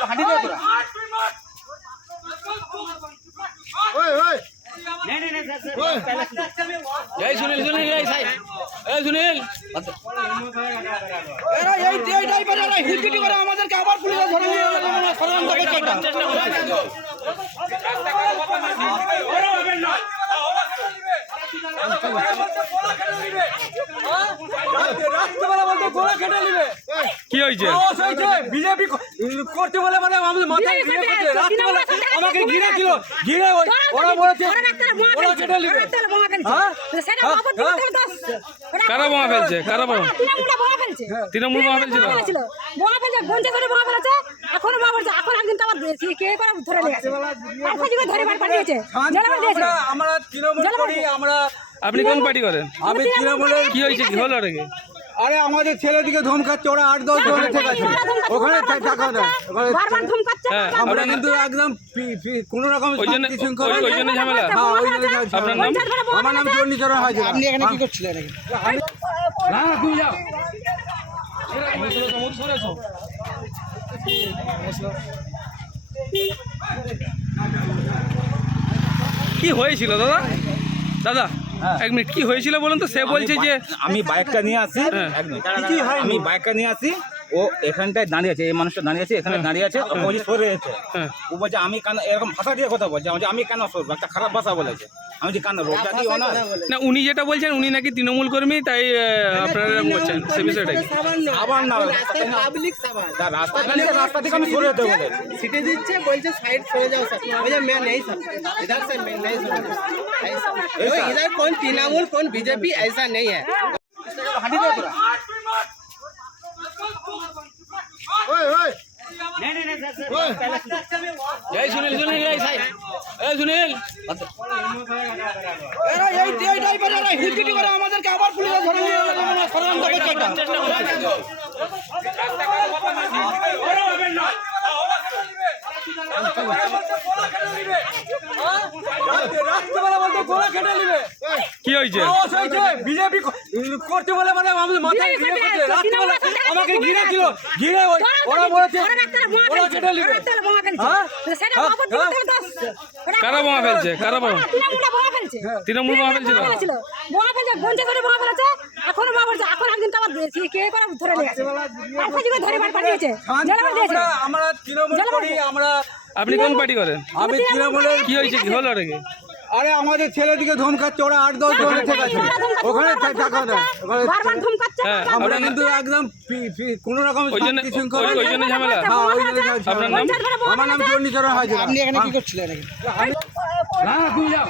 হাঁটি দে তোরা। ওই ওই। এই সুনীল সুনীল এই সাই। এই সুনীল। এরা এই এই ড্রাইভাররা হিলকিটি করে আমাদেরকে আবার পুলিশে ধরে নিয়ে যাবে ষড়যন্ত্র করছে এটা রাত্রেবেলা বলতে গোলা কেটে নিবে কি হয়েছে? বিজেপি করতে বলে মানে আমাদের মাথায় ইয়ে করছে। রাত্রেবেলা আমাকে ঘিরে ছিল ঘিরে ওই ওরা বলেছে গোলা কেটে নিবে হ্যাঁ? কারা বোমা ফেলছে কারা বোমা তৃণমূল বোমা ফেলছিল বোমা ফেলছে গঞ্জে করে বোমা ফেলেছে এখনও বোমা ফেলছে এখন একদিন তো আবার কে করে ধরে নিয়ে গেছে? পাঁচটা যুগে ধরে বার পাঠিয়েছে। আমরা তৃণমূল করি আমরা আপনি কোন পার্টি করেন? আমি তৃণমূলের কি হয়েছে? কি হলো নাকি আরে আমাদের ছেলেদিকে ধমকাচ্ছে ওরা আট দশ জন ঠিক আছে। ওখানে টাকা দেয় ওখানে হ্যাঁ, আমরা কিন্তু একদম কোনো রকম ওই জন্য ওই- ওই জন্য ঝামেলা। হ্যাঁ, ওই জন্য ঝামেলা। আপনার নাম? আমার নাম চণ্ডীচরণ হাজরা আপনি এখানে কি করছিলেন এখানে? হ্যাঁ তুমি যাও। কি হয়েছিল দাদা? দাদা হ্যাঁ। এক মিনিট কি হয়েছিল বলুন তো? সে বলছে যে আমি বাইকটা নিয়ে আসি হ্যাঁ। এক মিনিট। আমি বাইকটা নিয়ে আসি ও এখানটায় দাঁড়িয়ে আছে এই মানুষটা দাঁড়িয়ে আছে এখানে দাঁড়িয়ে আছে ও বলছে সরে আছে হ্যাঁ। ও বলছে আমি কেন এরকম ভাষা দিয়ে কথা বলছে। আমি বলছি, আমি কেন সরবো? একটা খারাপ ভাষা বলেছে। আমি যে কেন রোগটা কি ওনার না উনি যেটা বলছেন উনি নাকি তৃণমূল কর্মী তাই আহ, আপনারা এরকম করছেন সে বিষয়টা কি আবার না পাবলিক সাবান না, রাস্তা থেকে রাস্তা থেকে আমি সরে যেতে বলে সিটে দিচ্ছে বলছে साइड सो जाओ सर मुझे मैं नहीं सर इधर से मैं नहीं सर ऐसा वो इधर कौन तृणमूल कौन बीजेपी ऐसा नहीं है हांडी दे तोरा ओए ओए এই সুনীল সুনীল এই সাই এই সুনীল এরা এই আমাদেরকে আবার পুলিশে ধরে নিয়ে মানে রাত্রেবেলা বলতে গোলা কেটে নিবে কি হয়েছে? বিজেপি করতে বলে মানে আমাদের মাথায় ইয়ে করছে রাত্রেবেলা আমাকে ঘিরে ছিল ঘিরে ওই ওরা বলেছে গোলা কেটে নিবে হ্যাঁ? কারা বোমা ফেলছে? কারা বোমা তৃণমূল বোমা ফেলছিল? বোমা ফেলছে গঞ্জে করে বোমা ফেলেছে। এখনও বোমা ফেলছে এখন একদিন তো আবার দিয়েছি কে করে ধরে নিয়ে গেছে। পাঁচটা যুগে ধরে বার পাঠিয়েছে। আমরা তৃণমূল করি আমরা আপনি কোন পার্টি করেন? আমি তৃণমূলের কি হয়েছে? কি হলো নাকি আরে আমাদের ছেলেদিকে ধমকাচ্ছে ওরা আট দশ জন ঠিক আছে। ওখানে টাকা দেয় ওখানে হ্যাঁ, আমরা কিন্তু একদম কোনো রকম ওই জন্য শান্তি ওই- ওই জন্য ঝামেলা। হ্যাঁ ওই জন্য আপনার নাম? আমার নাম চন্ডীচরণ হয় আপনি এখানে কি করছিলেন না হ্যাঁ তুমি যাও।